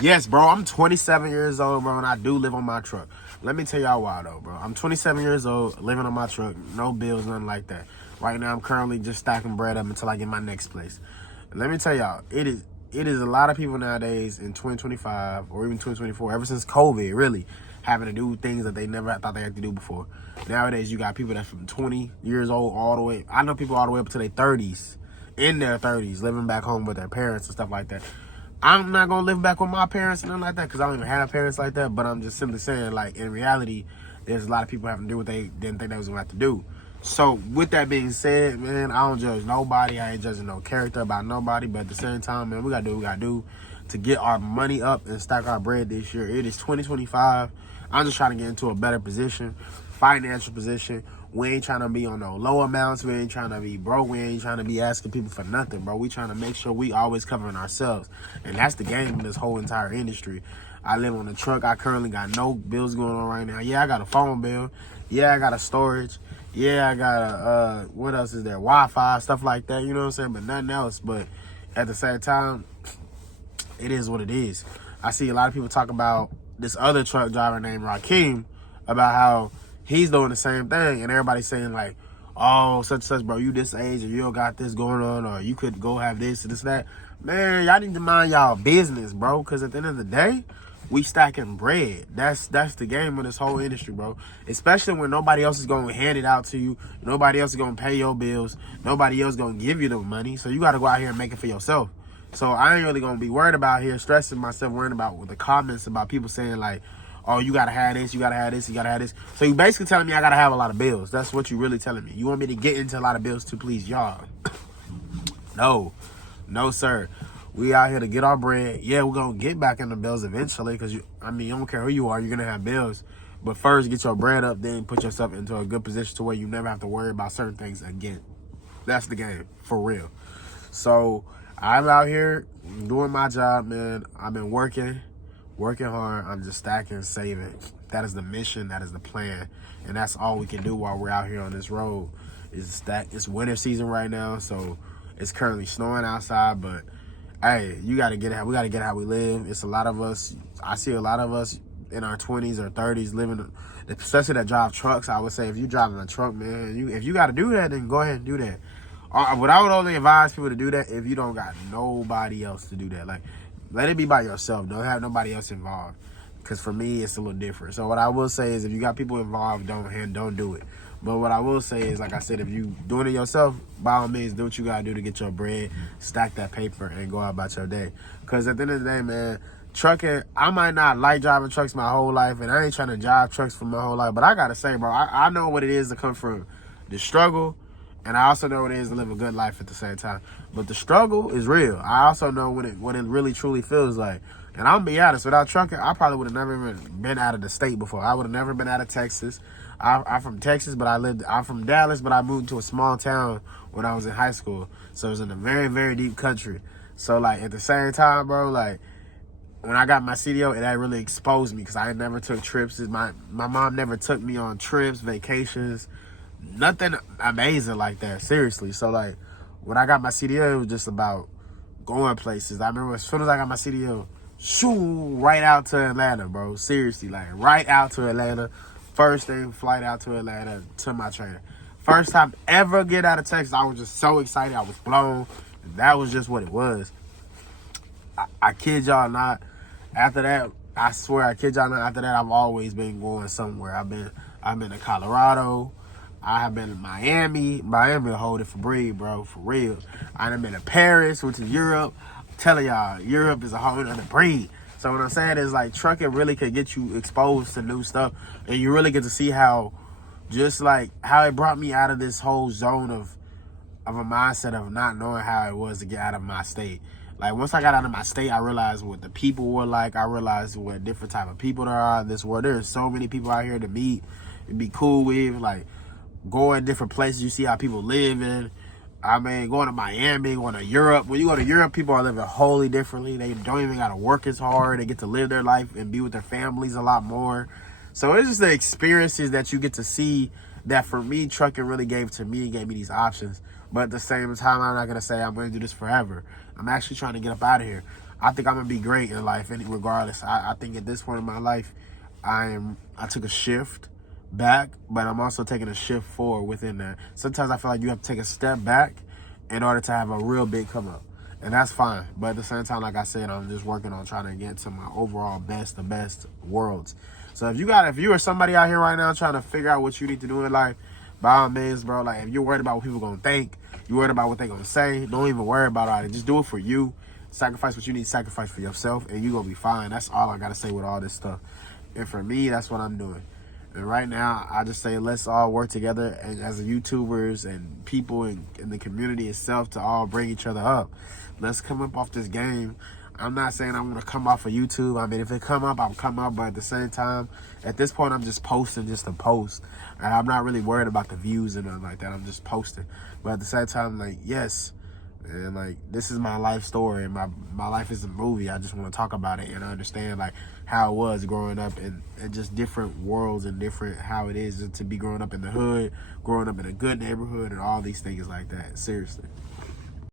Yes, bro, I'm 27 years old, bro, and I do live on my truck. Let me tell y'all why, though, bro. I'm 27 years old, living on my truck, no bills, nothing like that. Right now, I'm currently just stacking bread up until I get my next place. Let me tell y'all, it is a lot of people nowadays in 2025 or even 2024, ever since COVID, really, having to do things that they never thought they had to do before. Nowadays, you got people that's from 20 years old all the way. I know people all the way up to their 30s, in their 30s, living back home with their parents and stuff like that. I'm not gonna live back with my parents and nothing like that because I don't even have parents like that. But I'm just simply saying, like, in reality, there's a lot of people having to do what they didn't think they was gonna have to do. So with that being said, man, I don't judge nobody. I ain't judging no character about nobody. But at the same time, man, we gotta do what we gotta do to get our money up and stack our bread this year. It is 2025. I'm just trying to get into a better position, financial position. We ain't trying to be on no low amounts. We ain't trying to be broke. We ain't trying to be asking people for nothing, bro. We trying to make sure we always covering ourselves. And that's the game in this whole entire industry. I live on a truck. I currently got no bills going on right now. Yeah, I got a phone bill. Yeah, I got a storage. Yeah, I got a, what else is there? Wi-Fi, stuff like that. You know what I'm saying? But nothing else. But at the same time, it is what it is. I see a lot of people talk about this other truck driver named Rakeem, about how he's doing the same thing, and everybody's saying like, oh, such and such, bro, you this age, or you don't got this going on, or you could go have this, that. Man, y'all need to mind y'all business, bro, because at the end of the day, we stacking bread. That's the game of this whole industry, bro. Especially when nobody else is going to hand it out to you. Nobody else is going to pay your bills. Nobody else is going to give you the money. So you got to go out here and make it for yourself. So I ain't really going to be worried about here, stressing myself, worrying about the comments about people saying like, oh, you got to have this, you got to have this, you got to have this. So you basically telling me I got to have a lot of bills. That's what you really telling me. You want me to get into a lot of bills to please y'all. No, sir. We out here to get our bread. Yeah, we're going to get back in the bills eventually because, you don't care who you are, you're going to have bills. But first, get your bread up, then put yourself into a good position to where you never have to worry about certain things again. That's the game, for real. So I'm out here doing my job, man. I've been working hard. I'm just stacking, saving. That is the mission. That is the plan. And that's all we can do while we're out here on this road is stack. It's winter season right now, so it's currently snowing outside, but hey, you got to get it. We got to get how we live. It's a lot of us. I see a lot of us in our 20s or 30s living, especially that drive trucks. I would say if you driving a truck, man, if you got to do that, then go ahead and do that. But I would only advise people to do that if you don't got nobody else to do that. Like, let it be by yourself. Don't have nobody else involved. Because for me, it's a little different. So what I will say is if you got people involved, don't do it. But what I will say is, like I said, if you doing it yourself, by all means, do what you got to do to get your bread, stack that paper, and go out about your day. Because at the end of the day, man, trucking, I might not like driving trucks my whole life, and I ain't trying to drive trucks for my whole life. But I got to say, bro, I know what it is to come from the struggle, and I also know what it is to live a good life at the same time. But the struggle is real. I also know what it really truly feels like. And I'm gonna be honest, without trucking, I probably would have never even been out of the state before. I would have never been out of Texas. I'm from Texas, but I'm from Dallas, but I moved to a small town when I was in high school. So it was in a very, very deep country. So like at the same time, bro, like when I got my CDO, it had really exposed me because I never took trips. My mom never took me on trips, vacations, nothing amazing like that, seriously. So like when I got my CDO, it was just about going places. I remember as soon as I got my CDO, shoo, right out to Atlanta, bro. Seriously, like right out to Atlanta. First thing, flight out to Atlanta to my trainer. First time ever get out of Texas, I was just so excited. I was blown. That was just what it was. I kid y'all not. After that, I swear, I kid y'all not. After that, I've always been going somewhere. I've been to Colorado. I have been to Miami. Miami hold it for breed, bro, for real. I done been to Paris, which is Europe. I'm telling y'all, Europe is a whole other breed. So what I'm saying is like trucking really could get you exposed to new stuff, and you really get to see how, just like how it brought me out of this whole zone of a mindset of not knowing how it was to get out of my state. Like once I got out of my state, I realized what the people were like. I realized what different type of people there are in this world. There are so many people out here to meet and be cool with. Like going different places, you see how people live in. I mean, going to Miami, going to Europe. When you go to Europe, people are living wholly differently. They don't even got to work as hard. They get to live their life and be with their families a lot more. So it's just the experiences that you get to see that for me, trucking really gave to me, gave me these options. But at the same time, I'm not going to say I'm going to do this forever. I'm actually trying to get up out of here. I think I'm gonna be great in life, regardless. I think at this point in my life, I took a shift back, but I'm also taking a shift forward within that. Sometimes I feel like you have to take a step back in order to have a real big come up. And that's fine. But at the same time, like I said, I'm just working on trying to get to my overall the best worlds. So if you are somebody out here right now trying to figure out what you need to do in life, by all means, bro, like if you're worried about what people gonna think, you're worried about what they're gonna say, don't even worry about all it. Just do it for you. Sacrifice what you need to sacrifice for yourself, and you're gonna be fine. That's all I gotta say with all this stuff. And for me, that's what I'm doing. And right now, I just say let's all work together as YouTubers and people in the community itself to all bring each other up. Let's come up off this game. I'm not saying I want to come off of YouTube. I mean, if it come up, I'll come up. But at the same time, at this point, I'm just posting just to post. And I'm not really worried about the views and nothing like that. I'm just posting. But at the same time, like, yes. And like, this is my life story, and my life is a movie. I just want to talk about it and understand like how it was growing up in just different worlds and different how it is to be growing up in the hood, growing up in a good neighborhood, and all these things like that. Seriously.